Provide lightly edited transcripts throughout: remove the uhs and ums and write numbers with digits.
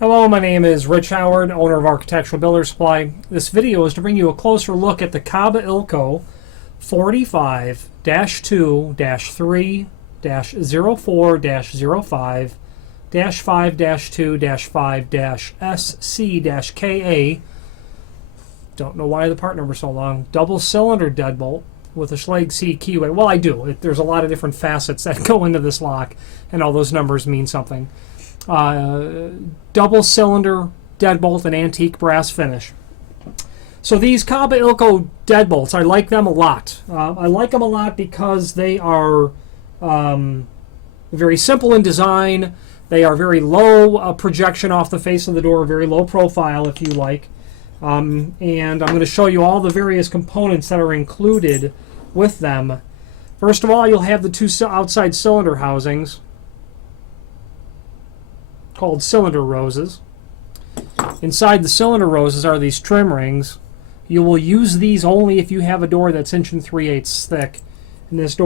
Hello, my name is Rich Howard, owner of Architectural Builder Supply. This video is to bring you a closer look at the Kaba Ilco 45-2-03-04-05-5-2-5-SC-KA. Don't know why the part number is so long. Double cylinder deadbolt with a Schlage C keyway. Well, I do. There's a lot of different facets that go into this lock, and all those numbers mean something. Double cylinder deadbolt and antique brass finish. So these Kaba Ilco deadbolts, I like them a lot. I like them a lot because they are very simple in design. They are very low projection off the face of the door, very low profile if you like. And I'm going to show you all the various components that are included with them. First of all, you'll have the two outside cylinder housings called cylinder roses. Inside the cylinder roses are these trim rings. You will use these only if you have a door that's 1 3/8 thick. And this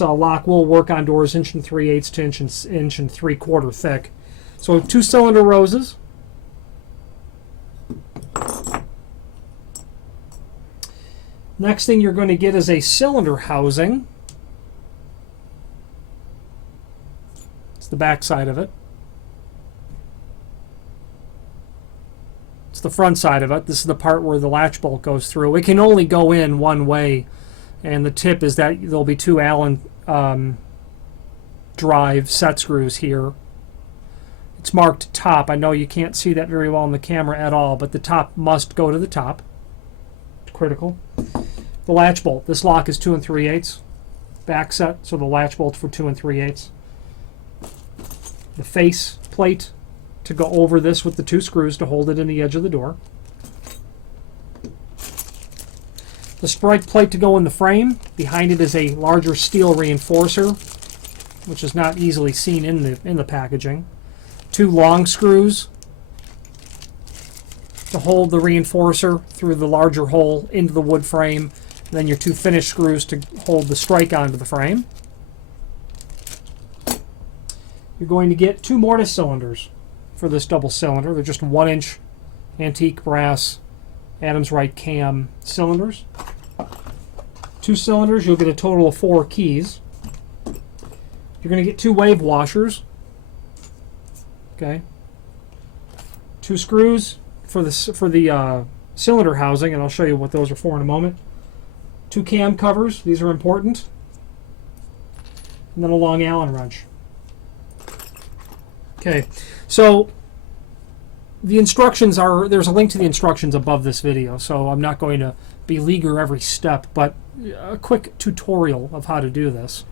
lock will work on doors 1 3/8 to 1 3/4 thick. So 2 cylinder roses. Next thing you're going to get is a cylinder housing. It's the back side of it. It's the front side of it. This is the part where the latch bolt goes through. It can only go in one way, and the tip is that there'll be 2 Allen drive set screws here. It's marked top. I know you can't see that very well in the camera at all, but the top must go to the top. It's critical. The latch bolt. This lock is 2 3/8 back set, so the latch bolt for 2 3/8. The face plate to go over this with the 2 screws to hold it in the edge of the door. The strike plate to go in the frame. Behind it is a larger steel reinforcer, which is not easily seen in the packaging. 2 long screws to hold the reinforcer through the larger hole into the wood frame. And then your 2 finished screws to hold the strike onto the frame. You're going to get 2 mortise cylinders for this double cylinder. They're just 1-inch antique brass Adams Wright cam cylinders. 2 cylinders, you'll get a total of 4 keys. You're going to get 2 wave washers. Okay. 2 screws for the cylinder housing, and I'll show you what those are for in a moment. 2 cam covers, these are important. And then a long Allen wrench. Okay, so the instructions are, there's a link to the instructions above this video, so I'm not going to beleaguer every step, but a quick tutorial of how to do this.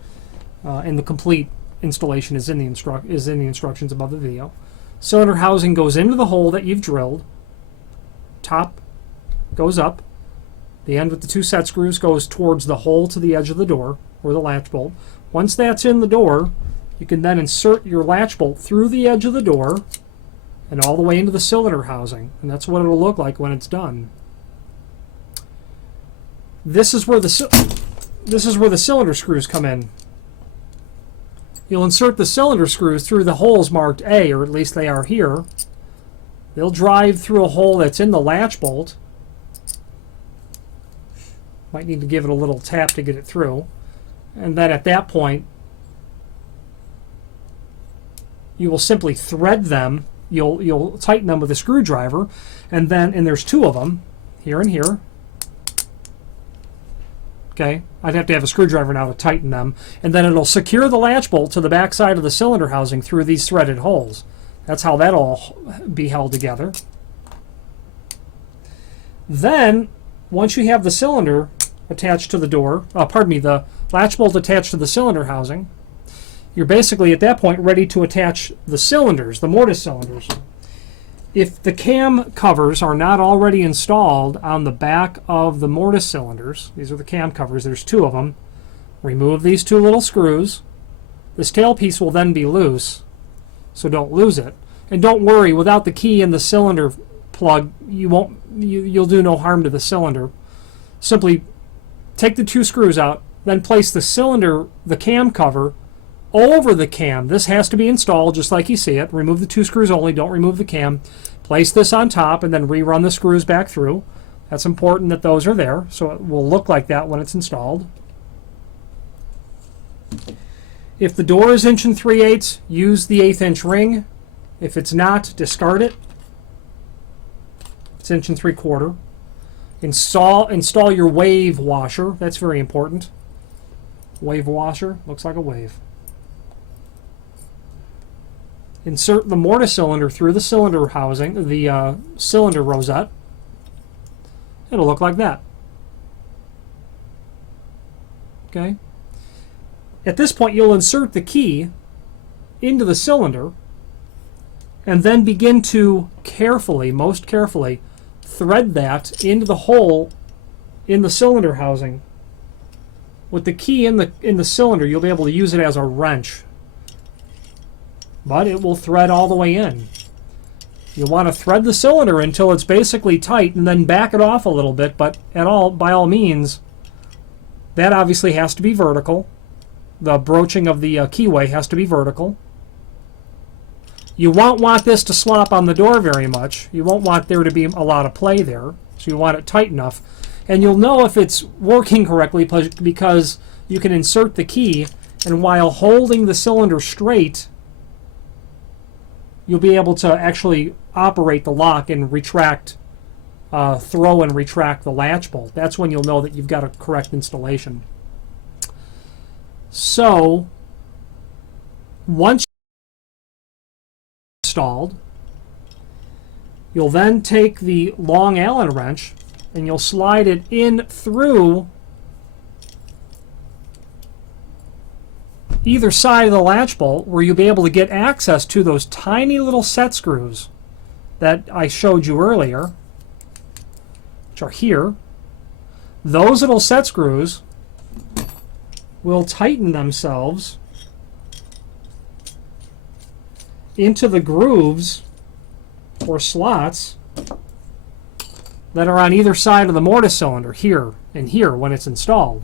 And the complete installation is in the instructions above the video. Cylinder housing goes into the hole that you've drilled. Top goes up. The end with the 2 set screws goes towards the hole to the edge of the door, or the latch bolt. Once that's in the door, you can then insert your latch bolt through the edge of the door and all the way into the cylinder housing. And that's what it'll look like when it's done. This is where the cylinder screws come in. You'll insert the cylinder screws through the holes marked A, or at least they are here. They'll drive through a hole that's in the latch bolt. Might need to give it a little tap to get it through. And then at that point, you will simply thread them. You'll tighten them with a screwdriver, and there's 2 of them, here and here. Okay, I'd have to have a screwdriver now to tighten them, and then it'll secure the latch bolt to the back side of the cylinder housing through these threaded holes. That's how that'll be held together. Then, once you have the cylinder attached to the door, the latch bolt attached to the cylinder housing, you're basically at that point ready to attach the cylinders, the mortise cylinders. If the cam covers are not already installed on the back of the mortise cylinders, these are the cam covers, there's 2 of them, remove these 2 little screws. This tailpiece will then be loose, so don't lose it. And don't worry, without the key in the cylinder plug, you'll do no harm to the cylinder. Simply take the 2 screws out, then place the cam cover over the cam. This has to be installed just like you see it. Remove the 2 screws only, don't remove the cam. Place this on top and then rerun the screws back through. That's important that those are there, so it will look like that when it's installed. If the door is 1 3/8, use the 1/8 inch ring. If it's not, discard it. It's 1 3/4. Install your wave washer. That's very important. Wave washer, looks like a wave. Insert the mortise cylinder through the cylinder housing, the cylinder rosette. It'll look like that. Okay. At this point, you'll insert the key into the cylinder and then begin to carefully, most carefully, thread that into the hole in the cylinder housing. With the key in the cylinder, you'll be able to use it as a wrench, but it will thread all the way in. You want to thread the cylinder until it's basically tight and then back it off a little bit, but by all means, that obviously has to be vertical. The broaching of the keyway has to be vertical. You won't want this to slop on the door very much. You won't want there to be a lot of play there, so you want it tight enough. And you'll know if it's working correctly because you can insert the key, and while holding the cylinder straight, you'll be able to actually operate the lock and retract, throw and retract the latch bolt. That's when you'll know that you've got a correct installation. So, once installed, you'll then take the long Allen wrench and you'll slide it in through either side of the latch bolt, where you'll be able to get access to those tiny little set screws that I showed you earlier, which are here. Those little set screws will tighten themselves into the grooves or slots that are on either side of the mortise cylinder, here and here, when it's installed.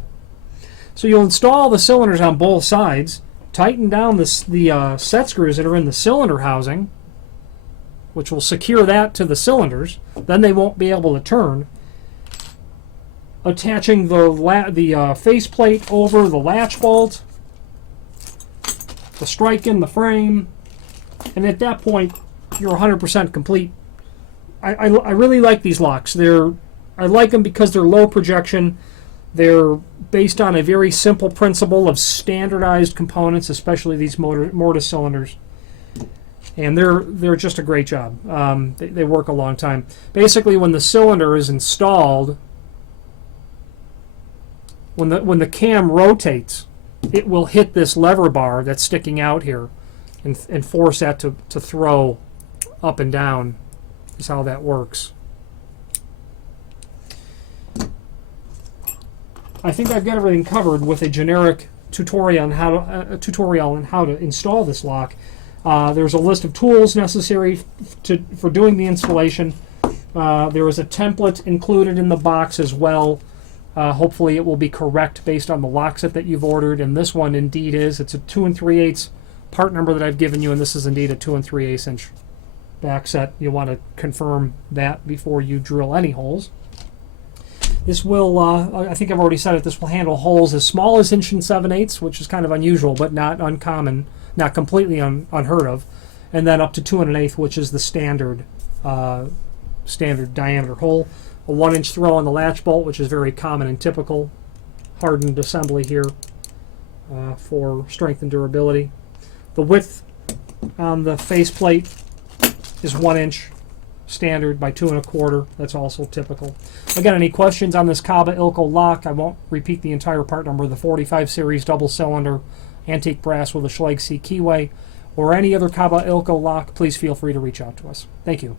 So you'll install the cylinders on both sides, tighten down the set screws that are in the cylinder housing, which will secure that to the cylinders. Then they won't be able to turn. Attaching the faceplate over the latch bolt, the strike in the frame, and at that point you're 100% complete. I really like these locks. I like them because they're low projection. They're based on a very simple principle of standardized components, especially these mortise cylinders, and they're just a great job. They work a long time. Basically, when the cylinder is installed, when the cam rotates, it will hit this lever bar that's sticking out here and force that to throw up and down. Is how that works. I think I've got everything covered with a generic tutorial on how to install this lock. There's a list of tools necessary for doing the installation. There is a template included in the box as well. Hopefully it will be correct based on the lock set that you've ordered, and this one indeed is. It's a 2 3/8 part number that I've given you, and this is indeed a 2 3/8 inch back set. You'll want to confirm that before you drill any holes. This will, I think I've already said it, this will handle holes as small as 1 7/8, which is kind of unusual, but not uncommon, not completely unheard of, and then up to 2 1/8, which is the standard diameter hole. A 1-inch throw on the latch bolt, which is very common and typical. Hardened assembly here for strength and durability. The width on the faceplate is 1 inch standard by 2 1/4. That's also typical. Again, any questions on this Kaba Ilco lock? I won't repeat the entire part number. The 45 series double cylinder antique brass with a Schlage C keyway, or any other Kaba Ilco lock, please feel free to reach out to us. Thank you.